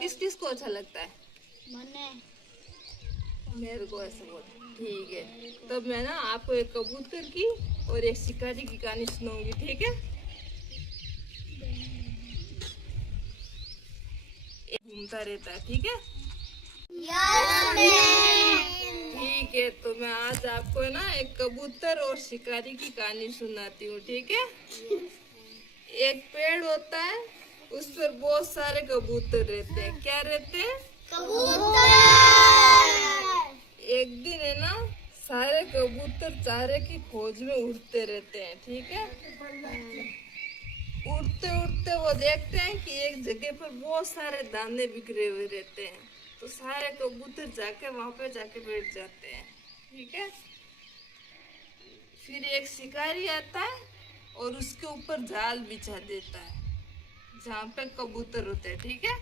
किस किस को अच्छा लगता है? मने मेरे को ऐसा बोल। ठीक है, तो मैं ना आपको एक कबूतर की और एक शिकारी की कहानी सुनाऊंगी, ठीक है? घूमता रहता है, ठीक है? ठीक है, तो मैं आज आपको ना एक कबूतर और शिकारी की कहानी सुनाती हूँ, ठीक है? एक पेड़ होता है, उस पर बहुत सारे कबूतर रहते हैं। क्या रहते हैं? कबूतर। एक दिन है ना, सारे कबूतर चारे की खोज में उड़ते रहते हैं, ठीक है? उड़ते उड़ते वो देखते हैं कि एक जगह पर बहुत सारे दाने बिखरे हुए रहते हैं, तो सारे कबूतर जाके वहां पे जाके बैठ जाते हैं, ठीक है? फिर एक शिकारी आता है और उसके ऊपर जाल बिछा देता है जहाँ पे कबूतर होते हैं, ठीक है?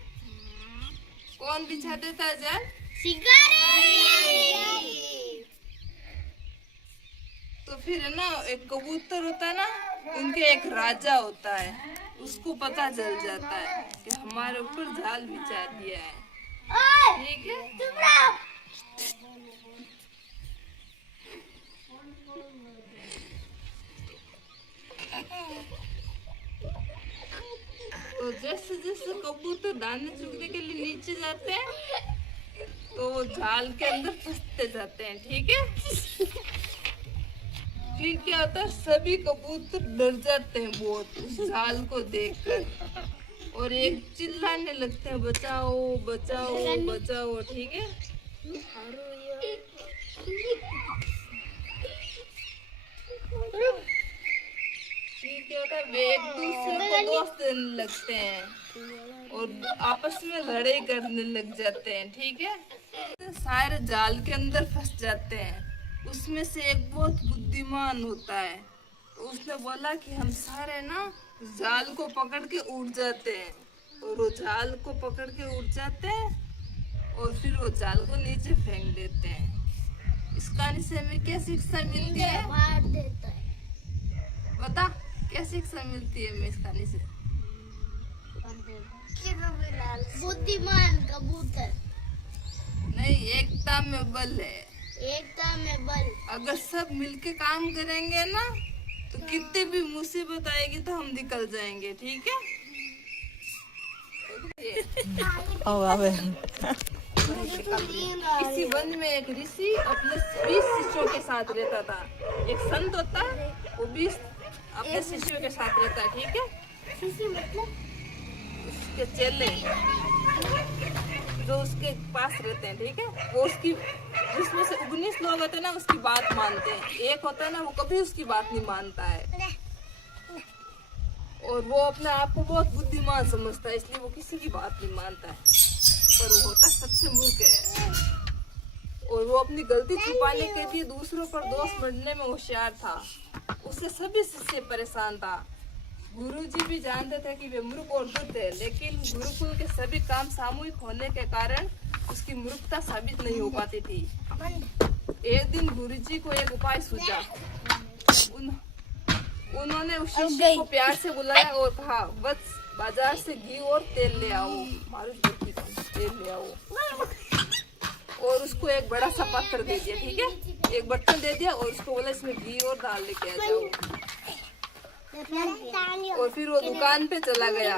कौन बिछा देता है जाल? शिकारी। तो फिर है ना, एक कबूतर होता है ना, उनके एक राजा होता है, उसको पता चल जाता है कि हमारे ऊपर जाल बिछा दिया है, ठीक है? तो जैसे जैसे कबूतर दाने चुगने के लिए नीचे जाते हैं, तो वो जाल के अंदर फंसते जाते हैं, ठीक है? फिर क्या होता है, सभी कबूतर डर जाते हैं बहुत उस जाल को देखकर, और एक चिल्लाने लगते हैं, बचाओ बचाओ बचाओ, ठीक है? फिर क्या होता है, वे एक दूसरे को दोस्त देने लगते हैं और आपस में लड़ाई करने लग जाते हैं, ठीक है? सारे जाल के अंदर फंस जाते हैं। उसमें से एक बहुत बुद्धिमान होता है, तो उसने बोला कि हम सारे ना जाल को पकड़ के उड़ जाते हैं, और वो जाल को पकड़ के उड़ जाते हैं और फिर वो जाल को नीचे फेंक देते हैं। इस कहानी से हमें क्या शिक्षा मिलती है? मार देता है। बता, क्या शिक्षा मिलती है हमें इस कहानी से? बुद्धिमान कबूतर। नहीं, एकता में बल है। एकता में बल। अगर सब मिलके काम करेंगे ना, तो कितनी भी मुसीबत आएगी तो हम निकल जाएंगे, ठीक है? इसी वन में एक ऋषि अपने 20 शिष्यों के साथ रहता था। एक संत होता है, वो 20 अपने शिष्यों के साथ रहता है, ठीक है? शिष्य मतलब उसके चेले जो उसके पास रहते हैं, ठीक है? वो उसकी, जिसमें से 19 लोग होते हैं ना, उसकी बात मानते हैं। एक होता है ना, वो कभी उसकी बात नहीं मानता है, और वो अपने आप को बहुत बुद्धिमान समझता है, इसलिए वो किसी की बात नहीं मानता है, पर वो होता सबसे मूर्ख है, और वो अपनी गलती छुपाने के लिए दूसरों पर दोष बढ़ने में होशियार था। उससे सभी शिष्य परेशान था। गुरुजी भी जानते थे कि वे मूर्ख और दुष्ट है, लेकिन गुरुकुल के सभी काम सामूहिक होने के कारण उसकी मूर्खता साबित नहीं हो पाती थी। एक दिन गुरुजी को एक उपाय सूझा। उन्होंने उस शिष्य को प्यार से बुलाया और कहा, बस बाजार से घी और तेल ले आओ, तेल ले आओ, और उसको एक बड़ा सा पात्र दे दिया, ठीक है? एक बर्तन दे दिया और उसको बोला, इसमें घी और दाल लेके आ जाओ, और फिर वो दुकान पे चला गया।